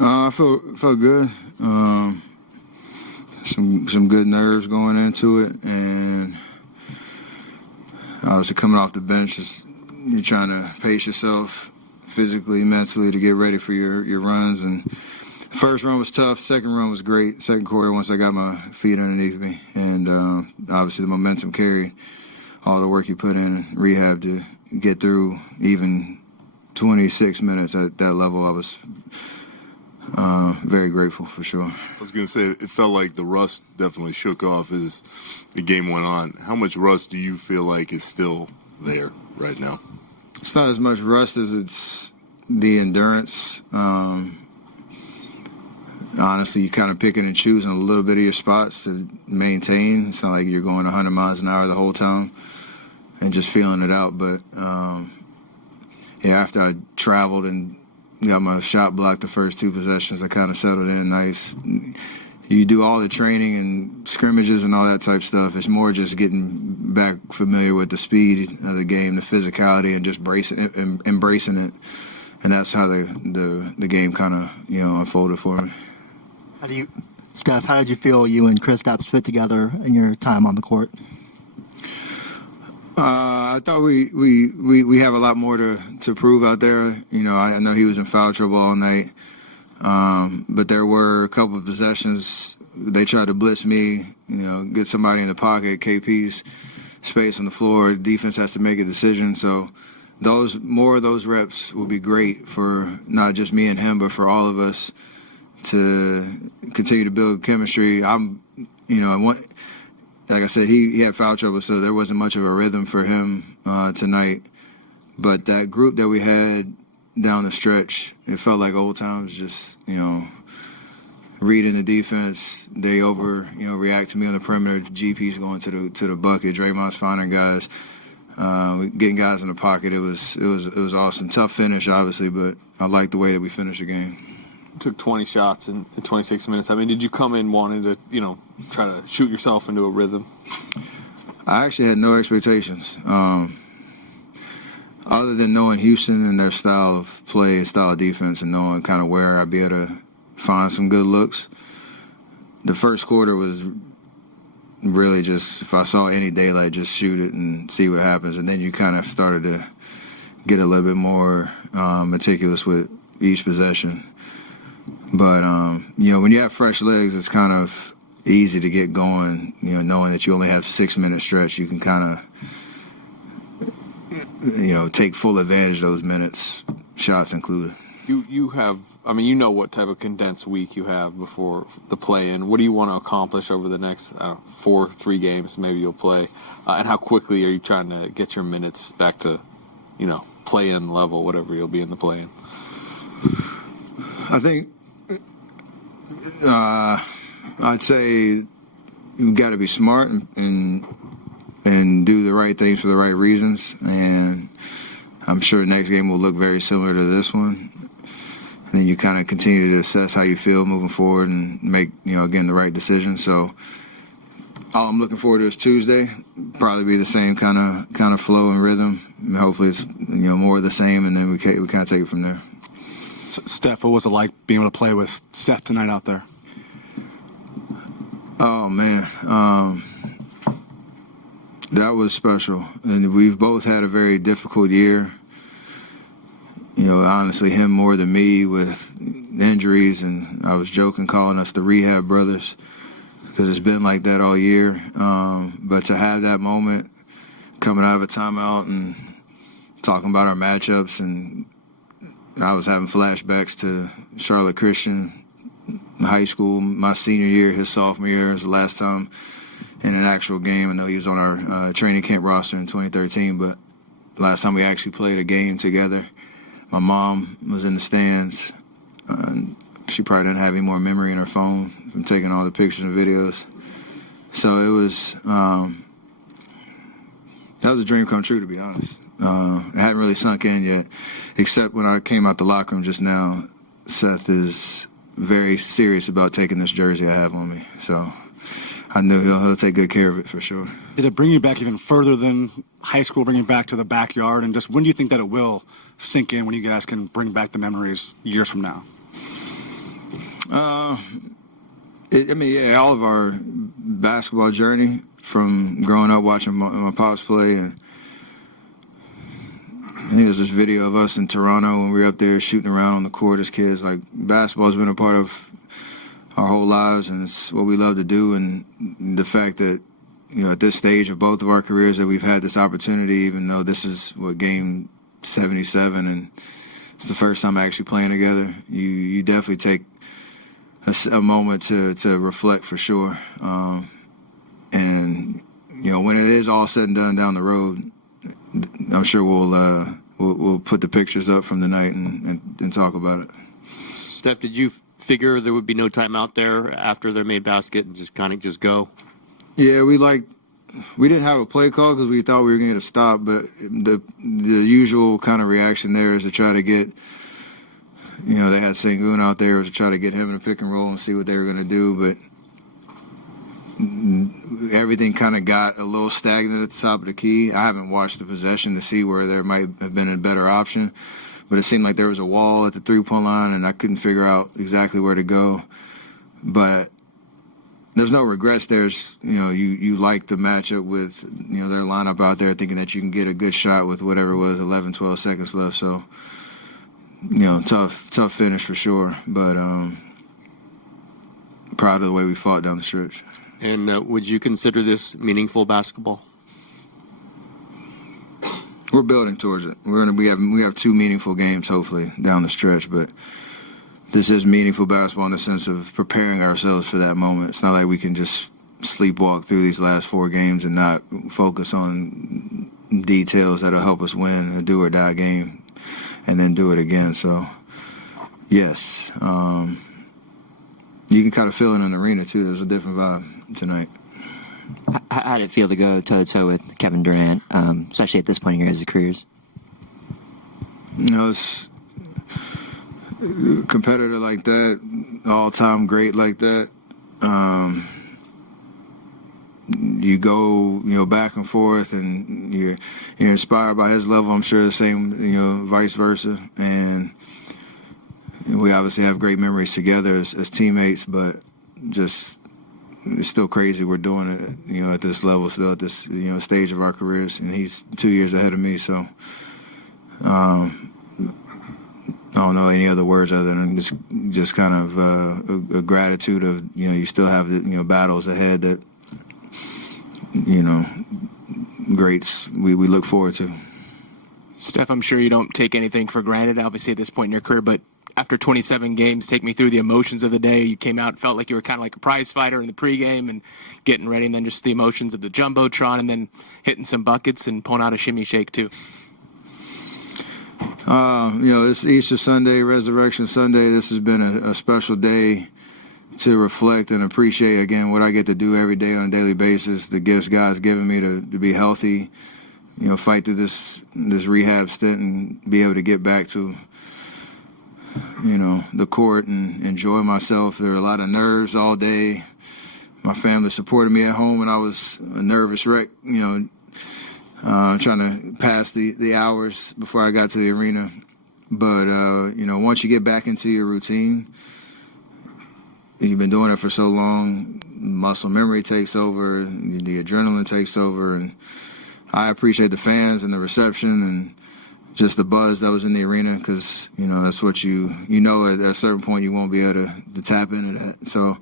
I felt good. Some good nerves going into it, and obviously coming off the bench, you're trying to pace yourself physically, mentally to get ready for your runs. And first run was tough. Second run was great. Second quarter, once I got my feet underneath me, and obviously the momentum carried all the work you put in rehab to get through even 26 minutes at that level. I was very grateful for sure. I was going to say, it felt like the rust definitely shook off as the game went on. How much rust do you feel like is still there right now? It's not as much rust as it's the endurance. Honestly, you kind of picking and choosing a little bit of your spots to maintain. It's not like you're going 100 miles an hour the whole time and just feeling it out. But, after I traveled and got my shot blocked the first two possessions, I kind of settled in nice. You do all the training and scrimmages and all that type of stuff. It's more just getting back familiar with the speed of the game, the physicality, and just embracing it. And that's how the game kind of unfolded for me. Steph, how did you feel you and Kristaps fit together in your time on the court? I thought we have a lot more to prove out there. I know he was in foul trouble all night, but there were a couple of possessions. They tried to blitz me, get somebody in the pocket. KP's space on the floor. Defense has to make a decision. So more of those reps will be great for not just me and him, but for all of us to continue to build chemistry. Like I said, he had foul trouble, so there wasn't much of a rhythm for him tonight. But that group that we had down the stretch, it felt like old times, just, reading the defense. They react to me on the perimeter. GP's going to the bucket. Draymond's finding guys, getting guys in the pocket. It was awesome. Tough finish, obviously, but I like the way that we finished the game. Took 20 shots in 26 minutes. I mean, did you come in wanting to, try to shoot yourself into a rhythm? I actually had no expectations. Other than knowing Houston and their style of play, style of defense, and knowing kind of where I'd be able to find some good looks. The first quarter was really just, if I saw any daylight, just shoot it and see what happens. And then you kind of started to get a little bit more meticulous with each possession. But, when you have fresh legs, it's kind of easy to get going, knowing that you only have 6 minute stretch. You can kind of, take full advantage of those minutes, shots included. You have, you know what type of condensed week you have before the play-in. What do you want to accomplish over the next 3 games maybe you'll play? And how quickly are you trying to get your minutes back to, play-in level, whatever you'll be in the play-in? I think I'd say you've got to be smart and do the right things for the right reasons. And I'm sure the next game will look very similar to this one. And then you kind of continue to assess how you feel moving forward and make, again, the right decision. So all I'm looking forward to is Tuesday. Probably be the same kind of flow and rhythm. And hopefully it's more of the same, and then we kind of take it from there. Steph, what was it like being able to play with Seth tonight out there? Oh, man. That was special. And we've both had a very difficult year. Honestly, him more than me with injuries. And I was joking calling us the rehab brothers because it's been like that all year. But to have that moment coming out of a timeout and talking about our matchups, and I was having flashbacks to Charlotte Christian high school, my senior year, his sophomore year. It was the last time in an actual game. I know he was on our training camp roster in 2013, but the last time we actually played a game together, my mom was in the stands. She probably didn't have any more memory in her phone from taking all the pictures and videos. So it was, that was a dream come true, to be honest. It hadn't really sunk in yet, except when I came out the locker room just now. Seth is very serious about taking this jersey I have on me, so I knew he'll take good care of it for sure. Did it bring you back even further than high school, bring you back to the backyard? And just when do you think that it will sink in, when you guys can bring back the memories years from now? All of our basketball journey from growing up watching my pops play, and I think there's this video of us in Toronto when we were up there shooting around on the court as kids. Like, basketball's been a part of our whole lives, and it's what we love to do. And the fact that, at this stage of both of our careers that we've had this opportunity, even though this is game 77 and it's the first time actually playing together, you definitely take a moment to reflect for sure. And when it is all said and done down the road, I'm sure we'll put the pictures up from the night and talk about it. Steph, did you figure there would be no timeout there after their made basket and just go? Yeah, we didn't have a play call because we thought we were going to get a stop, but the usual kind of reaction there is to try to get, they had Sengun out there, was to try to get him in a pick and roll and see what they were going to do, but everything kind of got a little stagnant at the top of the key. I haven't watched the possession to see where there might have been a better option, but it seemed like there was a wall at the three-point line, and I couldn't figure out exactly where to go. But there's no regrets. There's, you like the matchup with, their lineup out there, thinking that you can get a good shot with whatever it was, 11, 12 seconds left. So, tough finish for sure. But proud of the way we fought down the stretch. And would you consider this meaningful basketball? We're building towards it. We have 2 meaningful games hopefully down the stretch, but this is meaningful basketball in the sense of preparing ourselves for that moment. It's not like we can just sleepwalk through these last 4 games and not focus on details that'll help us win a do or die game and then do it again. So, yes, you can kind of feel it in the arena too. There's a different vibe tonight. How did it feel to go toe-to-toe with Kevin Durant, especially at this point in your guys' careers? It's a competitor like that, all-time great like that. You go, back and forth, and you're inspired by his level. I'm sure the same, vice versa. And we obviously have great memories together as teammates, but just it's still crazy we're doing it, at this level, still at this, stage of our careers. And he's 2 years ahead of me, so I don't know any other words other than just kind of a gratitude of, you still have the, battles ahead that, greats we look forward to. Steph, I'm sure you don't take anything for granted, obviously, at this point in your career, but after 27 games, take me through the emotions of the day. You came out, felt like you were kind of like a prize fighter in the pregame and getting ready, and then just the emotions of the Jumbotron, and then hitting some buckets and pulling out a shimmy shake, too. It's Easter Sunday, Resurrection Sunday. This has been a special day to reflect and appreciate, again, what I get to do every day on a daily basis, the gifts God's given me to be healthy, fight through this rehab stint and be able to get back to, the court and enjoy myself. There were a lot of nerves all day. My family supported me at home, and I was a nervous wreck, trying to pass the hours before I got to the arena. But, once you get back into your routine, you've been doing it for so long, muscle memory takes over, the adrenaline takes over, and I appreciate the fans and the reception and just the buzz that was in the arena because, that's what at a certain point you won't be able to tap into that. So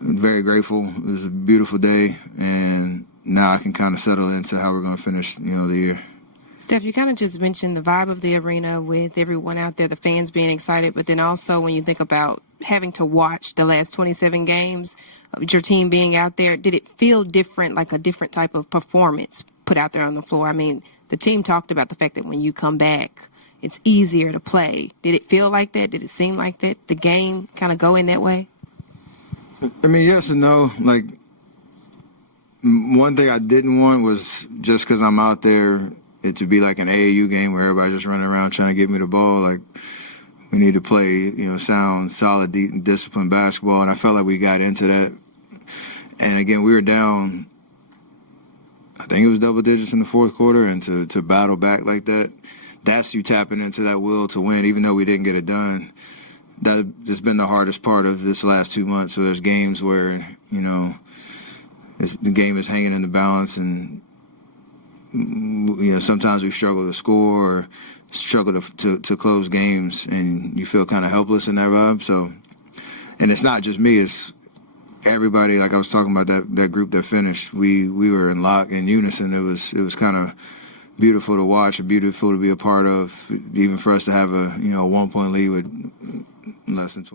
I'm very grateful. It was a beautiful day, and now I can kind of settle into how we're going to finish, the year. Steph, you kind of just mentioned the vibe of the arena with everyone out there, the fans being excited, but then also when you think about having to watch the last 27 games, with your team being out there, did it feel different, like a different type of performance put out there on the floor? I mean, the team talked about the fact that when you come back, it's easier to play. Did it feel like that? Did it seem like that? The game kind of go in that way? I mean, yes and no. Like, one thing I didn't want was just because I'm out there, it to be like an AAU game where everybody's just running around trying to get me the ball. Like, we need to play, sound, solid, deep, disciplined basketball. And I felt like we got into that. And again, we were down, I think it was double digits in the fourth quarter, and to battle back like that, that's you tapping into that will to win, even though we didn't get it done. that's been the hardest part of this last 2 months. So there's games where, the game is hanging in the balance, and sometimes we struggle to score or struggle to close games, and you feel kind of helpless in that vibe. So, and it's not just me; it's everybody. Like I was talking about that group that finished. We were in unison. It was kind of beautiful to watch and beautiful to be a part of. Even for us to have a 1 point lead with less than 20.